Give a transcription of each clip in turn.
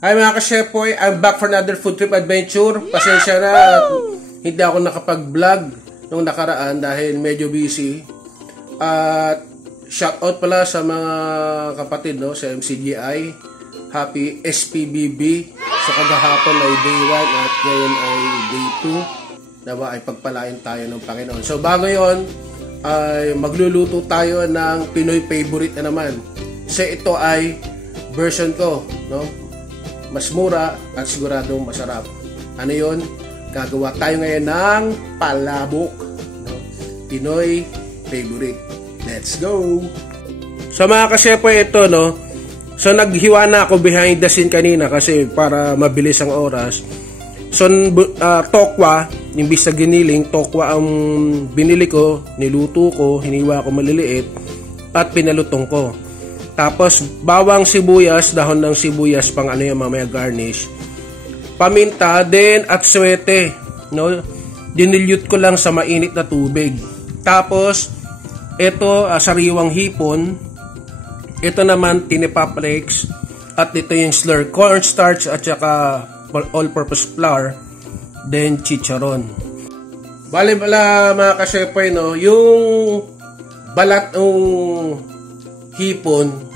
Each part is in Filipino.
Hi mga ka-Chefboy, I'm back for another food trip adventure. Pasensya na at hindi ako nakapag-vlog nung nakaraan dahil medyo busy. At shoutout pala sa mga kapatid sa MCGI. Happy SPBB. So kagahapon ay day 1 at ngayon ay day 2. Nawa ay pagpalain tayo ng Panginoon. So bago yon ay magluluto tayo ng Pinoy favorite na naman. Kasi ito ay version ko, mas mura at siguradong masarap. Ano yon? Gagawa tayo ngayon ng palabok, Pinoy favorite. Let's go! So mga ka-Chefboy, ito so naghiwa na ako behind the scene kanina kasi para mabilis ang oras. So tokwa, imbis sa giniling, tokwa ang binili ko, niluto ko, hiniwa ko maliliit at pinalutong ko. Tapos bawang sibuyas, dahon ng sibuyas pang mamaya garnish. Paminta din at suwete, Dinilyut ko lang sa mainit na tubig. Tapos ito sariwang hipon. Ito naman tinipaprix at ito yung slur cornstarch at saka all-purpose flour, then chicharon. Bale mga ka-Chefboy, yung balat ng hipon,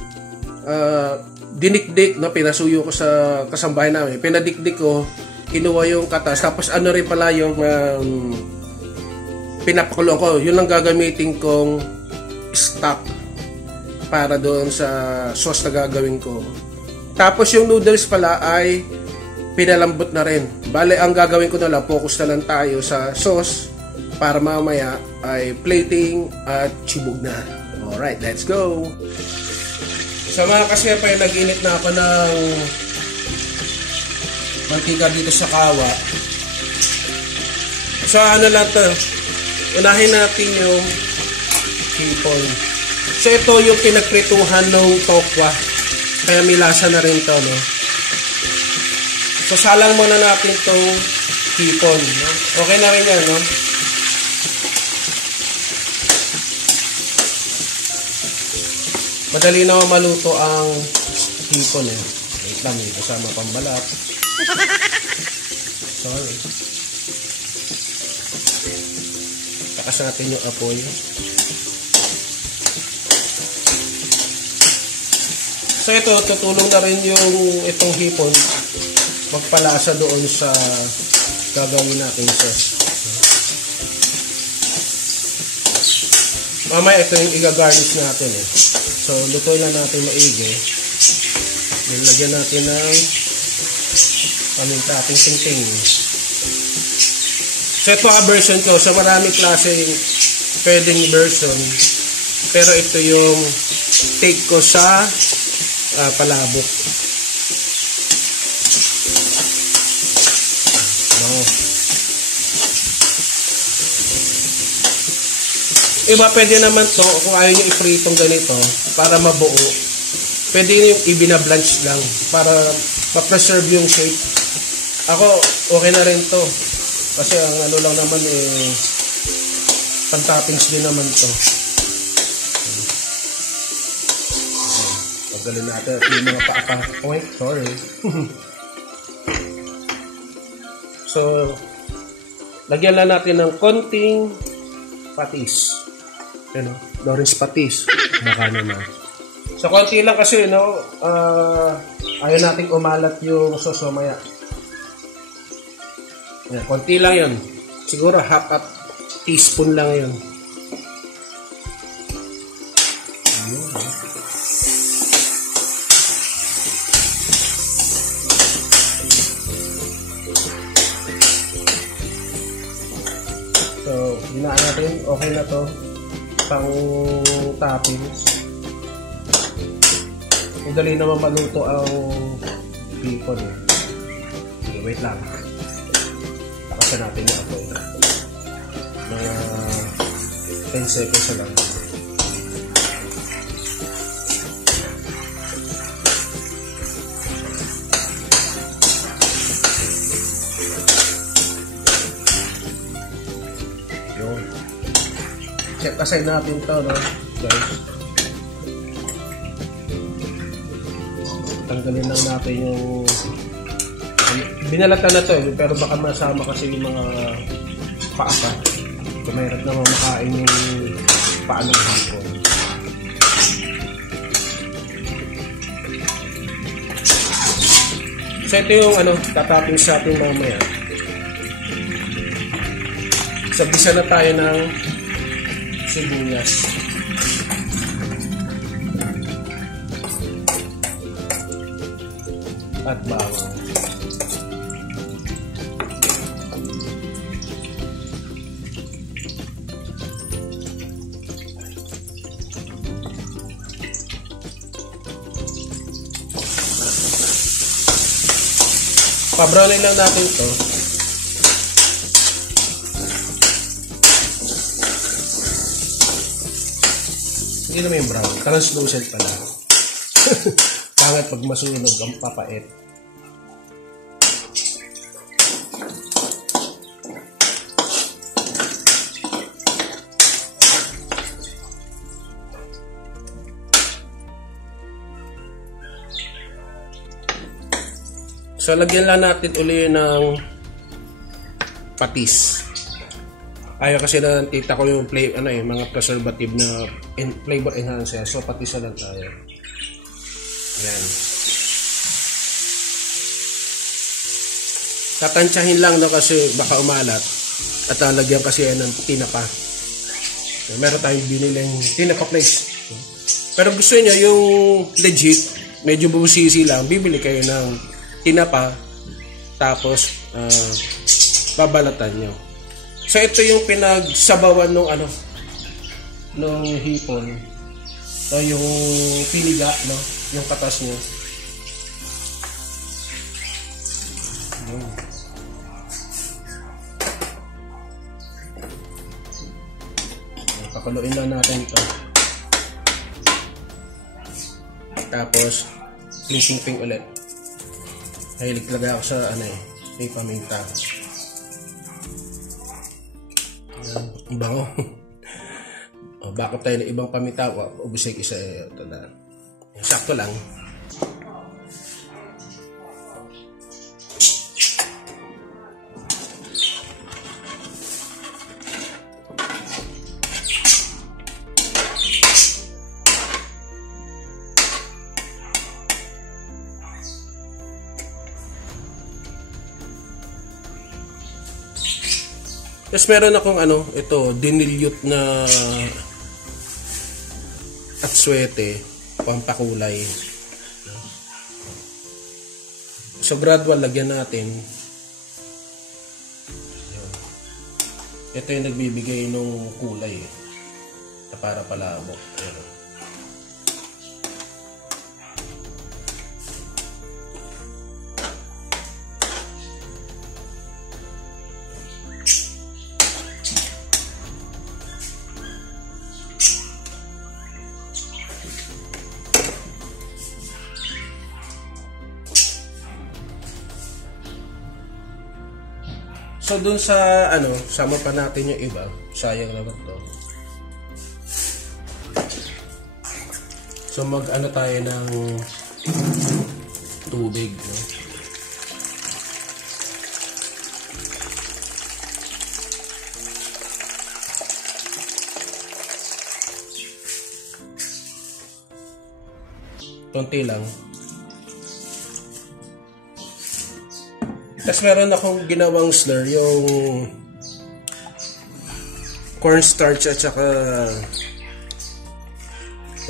dinikdik, pinasuyo ko sa kasambahay namin, pinadikdik ko, kinuha yung katas, tapos rin pala yung pinapakulong ko, yun lang gagamitin kong stock para doon sa sauce na gagawin ko. Tapos yung noodles pala ay pinalambot na rin. Bale, ang gagawin ko na lang, focus na lang tayo sa sauce para mamaya ay plating at chibog na. Alright, let's go! Sa mga ka-Chefboy, nag-init na ako ng mantika dito sa kawa. So lang to, unahin natin yung hipon. So ito yung pinagprituhan ng tokwa, kaya may lasa na rin to, So salang muna natin tong hipon, Okay na rin yan, Madali na maluto ang hipon, Wait lang, kasama pang balat. Sorry. Takas natin yung apoy. So ito, tutulong na rin yung itong hipon magpalasa doon sa gagawin natin sauce. Mamaya ito yung i-garnish natin, So, lutoy lang natin maigi. Nilagyan natin ng paminta ating ting-ting. So, ito ang version ko. So, maraming klaseng pwedeng version. Pero ito yung take ko sa palabok. Iba pwede naman to kung ayaw nyo i-fritong ganito para mabuo. Pwede nyo ibinablanch lang para ma-preserve yung shape. Ako, okay na rin to. Kasi ang lang naman pang-toppings din naman to. Paggalin natin at yung mga paaka. Sorry. So, lagyan lang natin ng konting patis. Lawrence patis. Baka naman. So, konti lang kasi, ayaw nating umalat yung sauce mamaya. Konti lang yun. Siguro half a teaspoon lang yun. So, hinaan natin. Okay na to. Pang toppings. Madali naman maluto ang hipon. Okay, wait lang. Takasan natin yung apoy. Mga 10 seconds lang. Check aside natin to, guys. Tanggalin lang natin yung Binalatan na to pero baka masama kasi yung mga paa pa. So, mahirap naman makain yung paa ng hipon. So ito yung tatapping sa atin mamaya. Sabisa na tayo ng sibuyas. At bawang. Pa-brownin lang natin ito. Hindi naman yung brown. Translucent pala. Pangat pag masunog ang papait. So, lagyan lang natin uli ng patis. Ayaw kasi na tita ko yung mga preservative na flavor enhancer. So, patis na lang tayo. Ayan. Tatansyahin lang kasi baka umalat. At lagyan kasi ng tinapa. So, meron tayong biniling tinapa place. Pero gusto niyo yung legit, medyo busisi lang, bibili kayo ng tinapa, tapos babalatan nyo. So ito yung pinagsabawan nung hipon. So yung piniga, yung katas nyo. Pakuluin lang natin ito. Tapos ping ulit. Mahilig talaga ako sa may paminta. Ang bango. Bakit tayo ng ibang paminta? Ubusig isa. Sakto lang. Tapos meron akong ito, dinilyot na atsuete, pampakulay. So gradual lagyan natin. Ito yung nagbibigay ng kulay para palabok. So dun sa sama pa natin yung iba. Sayang naman to. So tayo ng tubig, Konti lang. Tapos meron akong ginawang slur, yung cornstarch at saka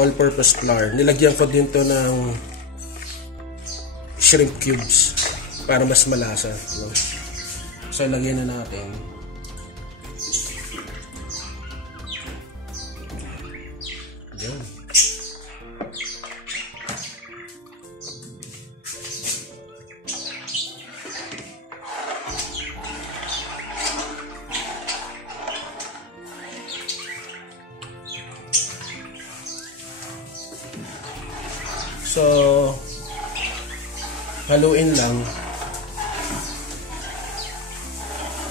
all-purpose flour. Nilagyan ko din to ng shrimp cubes para mas malasa. So, lagyan na natin. Yan. So, haluin lang.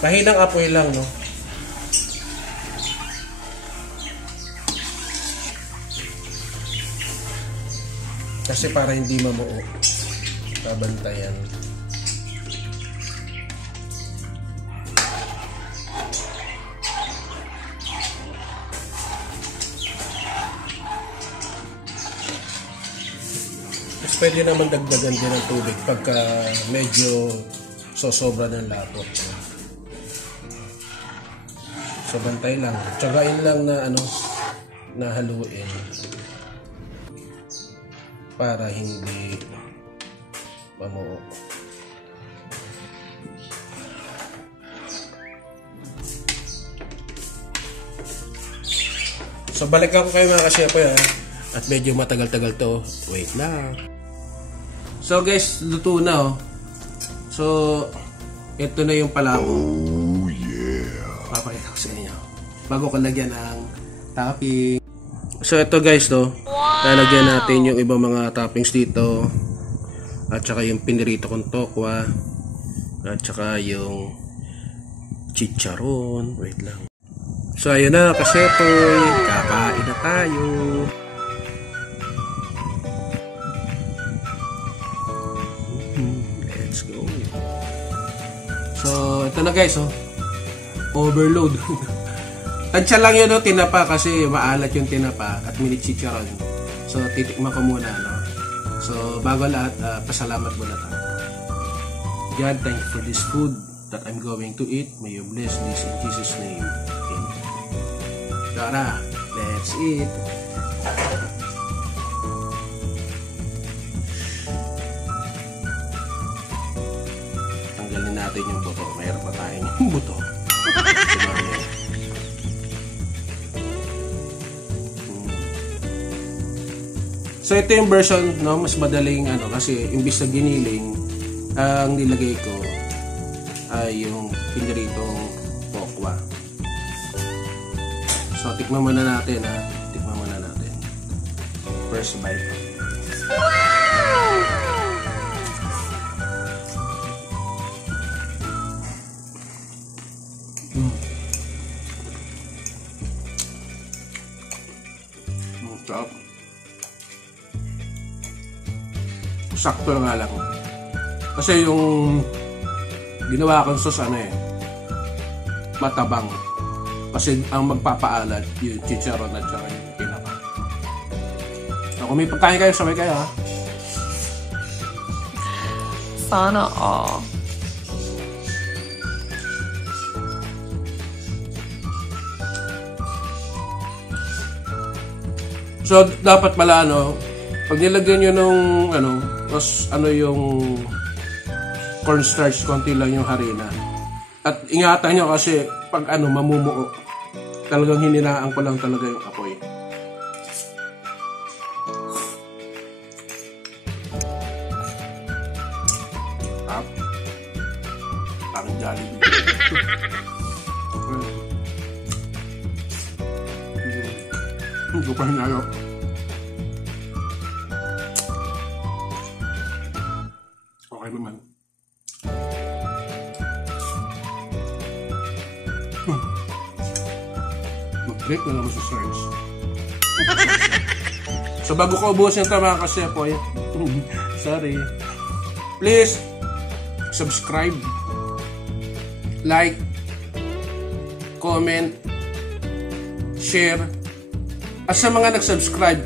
Mahinang apoy lang, Kasi para hindi mamuo. Babantayan. pwede naman dagdagan din ng tubig pagka medyo sosobra ng lapot. So bantay lang. Tsagain lang na na haluin para hindi mamuo. So balikan ko kayo mga kasyepoy at medyo matagal-tagal to. Wait lang. So guys, luto na So ito na yung palabok. Oh yeah. Papakita ko sa inyo. Bago ko lagyan ng topping. So ito guys lalagyan natin yung ibang mga toppings dito. At saka yung pinirito kong tokwa. At saka yung chicharon. Wait lang. So ayun na kasyepoy, kakain na tayo. Let's go. So ito na guys overload. Tansya lang yun tinapa kasi maalat yung tinapa at mini chicharon. So titikman ko muna So bago lahat, pasalamat muna tayo. God, thank you for this food that I'm going to eat. May you bless this in Jesus' name. Amen. Tara, let's eat. Tanggalin natin yung buto. Mayroon pa tayo yung buto. So ito yung version mas madaling kasi imbis na giniling, ang nilagay ko ay yung piniritong tokwa. So tikman muna natin tikman muna natin. First bite. Wow! Sarap. Sakto nga lang. Kasi yung ginawa kong sauce matabang. Kasi ang magpapaalat yung chicharon at saka yung tinapa. So kung may pagkain kayo, sabay kayo Sana all. So dapat pala pag nilagyan nyo nung tapos yung cornstarch, konti lang yung harina. At ingatan nyo kasi pag mamumuo, talagang hininaan ko lang talaga yung apoy. Parang Jollibee. Hindi ko pa hinalo. Okay naman. Mag-break na naman sa search. So bago ko ubusin ito mga kasyepoy, sorry. Please, subscribe, like, comment, share. At sa mga nag-subscribe,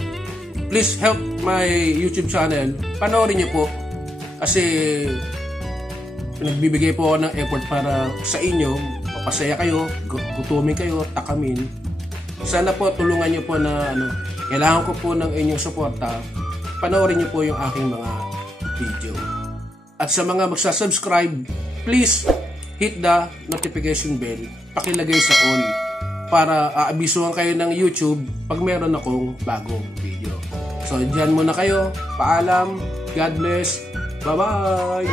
please help my YouTube channel. Panoorin niyo po. Kasi nagbibigay po ako ng effort para sa inyo, mapasaya kayo, gutumin kayo, takamin. Sana po tulungan niyo po na kailangan ko po ng inyong suporta. Panoorin niyo po yung aking mga video. At sa mga magsa-subscribe, please hit the notification bell. Pakilagay sa all para aabisuhan kayo ng YouTube pag meron akong bagong video. So dyan muna kayo. Paalam. God bless. Bye-bye!